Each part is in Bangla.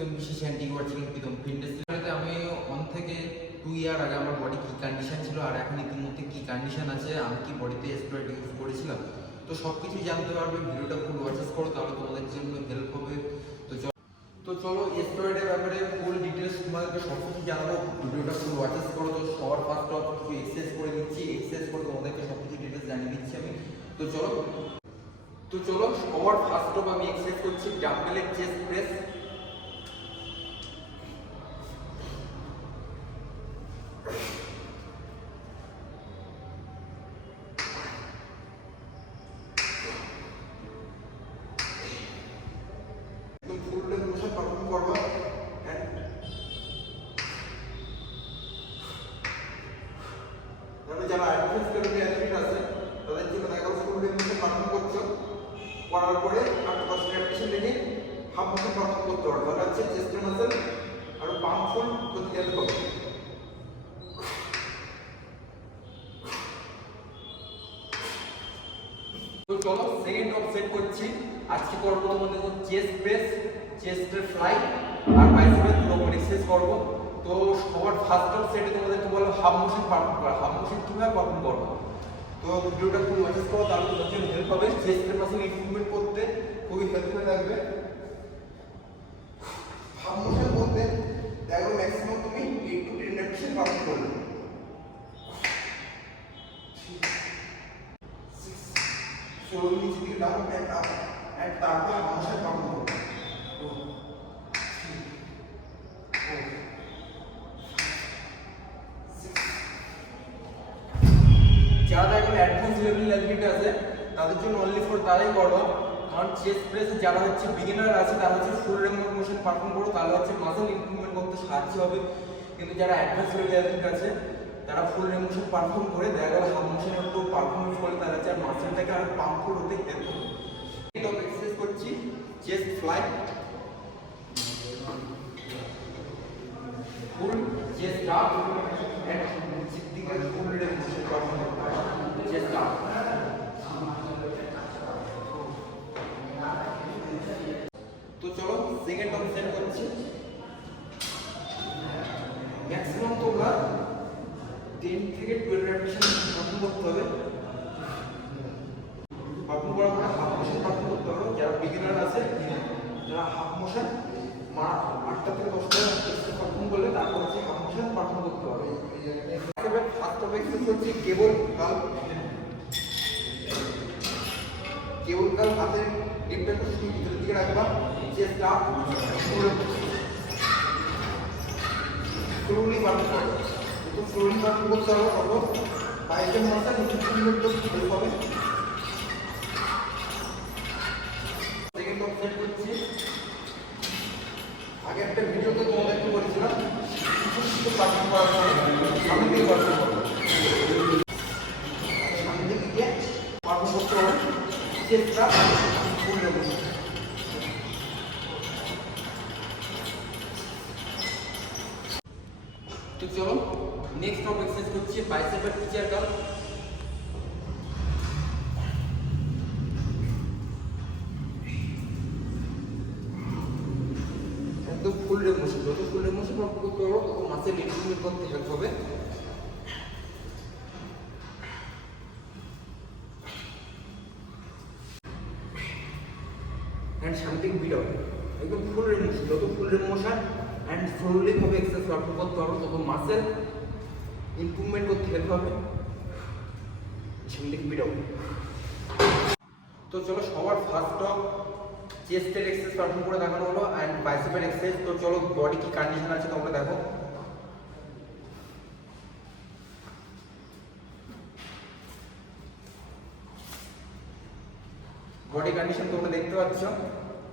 প্রীতম বিশেষ অ্যান্টিওয়ার ছিল প্রীতম ফিটনেস। আমি 1 থেকে 2 ইয়ার আগে আমার বডি কী কন্ডিশন ছিল আর এখন ইতিমধ্যে কী কন্ডিশন আছে, আমি কি বডিতে স্টেরয়েড ইউজ করেছিলাম, তো সব কিছু জানতে পারবে। ভিডিওটা ফুল ওয়াচেস করো, তাহলে তোমাদের জন্য হেল্প হবে। তো চলো স্টেরয়েডের ব্যাপারে ফুল ডিটেলস তোমাদেরকে সব কিছু জানাবো। ভিডিওটা ফুল ওয়াচেস করো। তো সবার ফার্স্ট অফ কিছু এক্সারসাইজ করে দিচ্ছি, এক্সারসাইজ করে তোমাদেরকে সব কিছু ডিটেলস জানিয়ে দিচ্ছি আমি। তো চলো সবার ফার্স্ট অফ আমি এক্সারসাইজ করছি ডাম্বেলের চেস্ট প্রেস। যারা অ্যাডভান্স লেভেলের অ্যাথলিট আছে তাদের জন্য দেখা গেল ফুল রেঞ্জ মোশন পারফর্ম করছো, করার পরে 8-10 রেপিটেশন থেকে হাফ মোশন পারফর্ম করতে পারো, তাহলে হচ্ছে চেস্টের মাসল আর পাম্পফুল করতে হেল্প হবে। তো চলো সেকেন্ড অফ সেট করছি। আজকে করবো তোমাদের চেস্ট প্রেস, চেস্টের ফ্লাই আর বাইসেপের পুরো এক্সারসাইজ করবো। তো সবার ফার্স্ট অফ সেটে তোমাদেরকে বলো হাফ মোশন পারফর্ম করা। হাফ মোশন কিভাবে পারফর্ম করবো, তো ভিডিওটা ফুল ওয়াচ করো, তাহলে তোমাদের জন্য হেল্প হবে। চেস্টের মাসল ইমপ্রুভমেন্ট করতে খুবই হেল্পফুল লাগবে। হাফ মোশন বলতে দেখো ম্যাক্সিমাম তুমি 8 to 10 রেপিটেশন পারফর্ম করবে। স্লোলি নিচে দিকে ডাউন এন্ড আপ এন্ড তারপর হাফ মোশন পারফর্ম করবে। যারা এখন অ্যাডভান্স লেভেলের অ্যাথলিট আছে তাদের জন্য অনলি ফর তারাই করো, কারণ চেস্ট প্রেসে যারা হচ্ছে বিগিনার আছে তারা হচ্ছে ফুল রেঞ্জ মোশন পারফর্ম করো, তাহলে হচ্ছে মাসল ইমপ্রুভমেন্ট করতে সাহায্য হবে। কিন্তু যারা অ্যাডভান্স লেভেলের অ্যাথলিট আছে তারা ফুল রেঞ্জ মোশন পারফর্ম করে দেখা গেল হাফ মোশন একটু পারফরমেন্স করে, তারা হচ্ছে মাসলটাকে আর পাম্পফুল হতে হেল্প হবে। এটা এক্সারসাইজ করছি chest fly, full chest up and সিদ্দিকের ফুল রেঞ্জ মোশন পারফর্ম করতে হবে। চেস্ট আপ, তো চলো সেকেন্ড অফ সেট করছি। ম্যাক্সিমাম তোমরা 10 থেকে 12 রেপিটেশন পারফর্ম করতে হবে। পারফর্ম করার পরে হাফ মোশন পারফর্ম করতে হবে। যারা বিগিনার আছে যারা হাফ মোশন 8টা থেকে 10টা রেপিটেশন পারফর্ম করলে তারপর হচ্ছে হাফ মোশন পারফর্ম করতে হবে। এবার ফার্স্ট অফ এক্সারসাইজ হচ্ছে কেবল কাল। কেবল কাল হাতের গ্রিপটা একটু ভিতরের দিকে রাখবা, চেস্ট আপ স্লোলি পারফর্ম করো। তো স্লোলি পারফর্ম করতে হবে, তত বাইসেপ মাসল ইমপ্রুভমেন্ট করতে হেল্প হবে। সেকেন্ড অফ সেট করছি। আগে একটা ভিডিওতে তোমাদেরকে বলেছিলাম কিছু পারফর্ম করার পরে সামনে দিকে পারফর্ম করো, সামনে দিকে গিয়ে পারফর্ম করতে হবে। চেস্টটা ফুল রেঞ্জ। তো চলো নেক্সট অফ এক্সারসাইজ করছি বাইসেপের পিচার কার্ল। একদম ফুল রেঞ্জ মোশন, যত ফুল রেঞ্জ মোশন পারফর্ম করতে পারো তত মাসেল ইমপ্রুভমেন্ট করতে হেল্প হবে। এন্ড সামথিং বিট আউট, একদম ফুল রেঞ্জ মোশন, যত full range motion and slowly ভাবে এক্সারসাইজ পারফর্ম করতে পারো তত মাসেল ইমপ্রুভমেন্ট করতে হেল্প হবে। Something bit out. তো চলো সবার ফার্স্ট অফ চেস্টের এক্সারসাইজ পারফর্ম করে দেখানো হলো এন্ড বাইসেপের এক্সারসাইজ। তো চলো বডি কি কন্ডিশন আছে তোমরা দেখো। বডি কন্ডিশন তোমরা দেখতে পাচ্ছ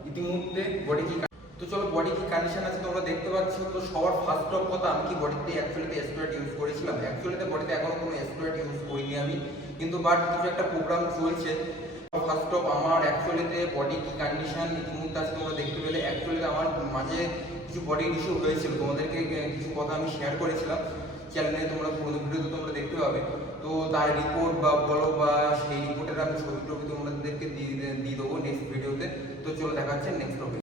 ইতিমধ্যে বডি কি। তো চলো বডি কি কন্ডিশন আছে তোমরা দেখতে পাচ্ছ। তো সবার ফার্স্ট অফ কথা, আমি কি বডিতে অ্যাকচুয়ালিতে স্টেরয়েড ইউজ করেছিলাম? অ্যাকচুয়ালিতে বডিতে এখনো কোনো স্টেরয়েড ইউজ করিনি আমি, কিন্তু বাট কিছু একটা প্রোগ্রাম চলছে। ফার্স্ট অফ আমার অ্যাকচুয়ালিতে বডি কি কন্ডিশন ইতিমধ্যে আছে তোমরা দেখতে পেলে। অ্যাকচুয়ালিতে আমার মাঝে কিছু বডি ইস্যু হয়েছিল, তোমাদেরকে কিছু কথা আমি শেয়ার করেছিলাম চ্যানেলে, তোমরা পুরো ভিডিওতে তোমরা দেখতে পাবে। তো তার রিপোর্ট বা বলো বা সেই রিপোর্টের আমি ছবি টবি তোমাদেরকে দিয়ে দেবো নেক্সট ভিডিওতে। তো চলো দেখাচ্ছে নেক্সট টপিক।